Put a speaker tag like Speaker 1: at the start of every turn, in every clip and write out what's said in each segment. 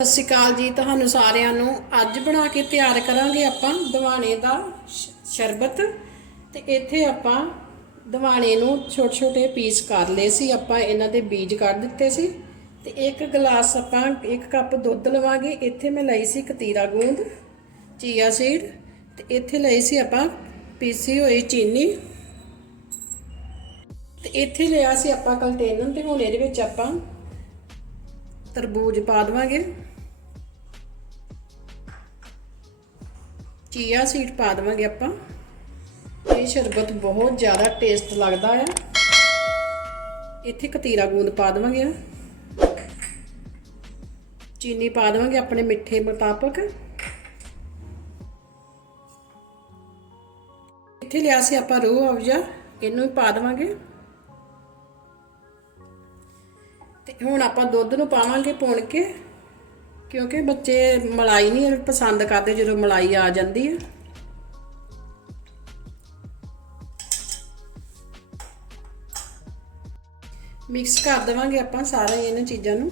Speaker 1: ਸਤਿ ਸ਼੍ਰੀ ਅਕਾਲ ਜੀ, ਤੁਹਾਨੂੰ ਸਾਰਿਆਂ ਨੂੰ ਅੱਜ ਬਣਾ ਕੇ ਤਿਆਰ ਕਰਾਂਗੇ ਆਪਾਂ ਦਿਵਾਣੇ ਦਾ ਸ਼ਰਬਤ ਤੇ ਇੱਥੇ ਆਪਾਂ ਦਿਵਾਣੇ ਨੂੰ ਛੋਟੇ ਛੋਟੇ ਪੀਸ ਕਰ ਲਏ ਸੀ, ਆਪਾਂ ਇਹਨਾਂ ਦੇ ਬੀਜ ਕੱਢ ਦਿੱਤੇ ਸੀ ਤੇ ਇੱਕ ਗਲਾਸ ਆਪਾਂ ਇੱਕ ਕੱਪ ਦੁੱਧ ਲਵਾਂਗੇ, ਇੱਥੇ ਮੈਂ ਲਈ ਸੀ ਕਤੀਰਾ ਗੂੰਦ, ਚੀਆ ਸੀਡ ਤੇ ਇੱਥੇ ਲਈ ਸੀ ਆਪਾਂ ਪੀਸੀ ਹੋਈ ਚੀਨੀ ਤੇ ਇੱਥੇ ਲਿਆ ਸੀ ਆਪਾਂ ਕੰਟੇਨਰ ਤੇ ਹੁਣ ਇਹਦੇ ਵਿੱਚ ਆਪਾਂ ਤਰਬੂਜ ਪਾ ਦੇਵਾਂਗੇ। ਚੀਆ ਸੀਡ ਪਾ ਦੇਵਾਂਗੇ ਆਪਾਂ। ਇਹ ਸ਼ਰਬਤ ਬਹੁਤ ਜ਼ਿਆਦਾ ਟੇਸਟ ਲੱਗਦਾ ਆ। ਇੱਥੇ ਕਤੀਰਾ ਗੂੰਦ ਪਾ ਦੇਵਾਂਗੇ ਚੀਨੀ ਪਾ ਦੇਵਾਂਗੇ ਆਪਣੇ ਮਿੱਠੇ ਮੁਤਾਬਕ। ਇੱਥੇ ਲਿਆ ਸੀ ਆਪਾਂ ਰੂਹ ਅਫਜ਼ਾ, ਇਹਨੂੰ ਵੀ ਪਾ ਦੇਵਾਂਗੇ। ਤੇ ਹੁਣ ਆਪਾਂ ਦੁੱਧ ਨੂੰ ਪਾਵਾਂਗੇ ਪੁਣ ਕੇ, ਕਿਉਂਕਿ ਬੱਚੇ ਮਲਾਈ ਨਹੀਂ ਪਸੰਦ ਕਰਦੇ ਜਦੋਂ ਮਲਾਈ ਆ ਜਾਂਦੀ ਹੈ। ਮਿਕਸ ਕਰ ਦੇਵਾਂਗੇ ਆਪਾਂ ਸਾਰੇ ਇਹਨਾਂ ਚੀਜ਼ਾਂ ਨੂੰ।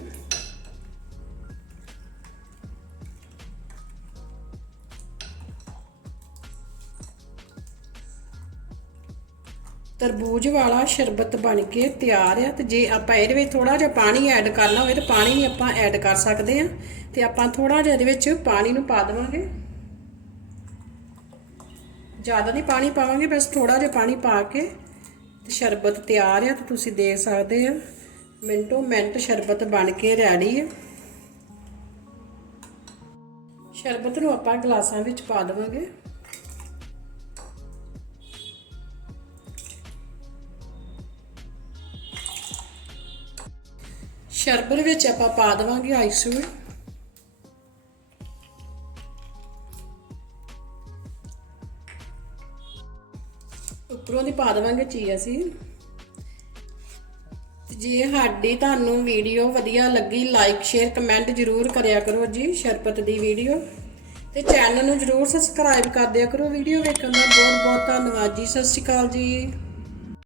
Speaker 1: ਤਰਬੂਜ ਵਾਲਾ ਸ਼ਰਬਤ ਬਣ ਕੇ ਤਿਆਰ ਆ ਤੇ ਜੇ ਆਪਾਂ ਇਹਦੇ ਵਿੱਚ ਥੋੜਾ ਜਿਹਾ ਪਾਣੀ ਐਡ ਕਰਨਾ ਹੋਵੇ ਤਾਂ ਪਾਣੀ ਵੀ ਆਪਾਂ ਐਡ ਕਰ ਸਕਦੇ ਆ ਤੇ ਆਪਾਂ ਥੋੜਾ ਜਿਹਾ ਇਹਦੇ ਵਿੱਚ ਪਾਣੀ ਨੂੰ ਪਾ ਦੇਵਾਂਗੇ। ਜ਼ਿਆਦਾ ਨਹੀਂ ਪਾਣੀ ਪਾਵਾਂਗੇ, ਬਸ ਥੋੜਾ ਜਿਹਾ ਪਾਣੀ ਪਾ ਕੇ ਤੇ ਸ਼ਰਬਤ ਤਿਆਰ ਆ ਤੇ ਤੁਸੀਂ ਦੇਖ ਸਕਦੇ ਆ। ਮਿੰਟੋ ਮਿੰਟ ਸ਼ਰਬਤ ਬਣ ਕੇ ਰੈਡੀ ਆ। ਸ਼ਰਬਤ ਨੂੰ ਆਪਾਂ ਗਲਾਸਾਂ ਵਿੱਚ ਪਾ ਦੇਵਾਂਗੇ। ਸ਼ਰਬਤ ਵਿੱਚ ਆਪਾਂ ਪਾ ਦੇਵਾਂਗੇ ਆਈਸੂਰ ਉੱਪਰੋਂ ਦੀ ਪਾ ਦੇਵਾਂਗੇ ਚੀਆ ਸੀ ਜੇ ਸਾਡੀ ਤੁਹਾਨੂੰ ਵੀਡੀਓ ਵਧੀਆ ਲੱਗੀ ਲਾਈਕ ਸ਼ੇਅਰ ਕਮੈਂਟ ਜ਼ਰੂਰ ਕਰਿਆ ਕਰੋ ਜੀ, ਸ਼ਰਬਤ ਦੀ ਵੀਡੀਓ ਤੇ ਚੈਨਲ ਨੂੰ ਜ਼ਰੂਰ ਸਬਸਕ੍ਰਾਈਬ ਕਰ ਦਿਆ ਕਰੋ ਵੀਡੀਓ ਵੇਖਣ ਦਾ। ਬਹੁਤ ਬਹੁਤ ਧੰਨਵਾਦ ਜੀ। ਸਤਿ ਸ਼੍ਰੀ ਅਕਾਲ ਜੀ।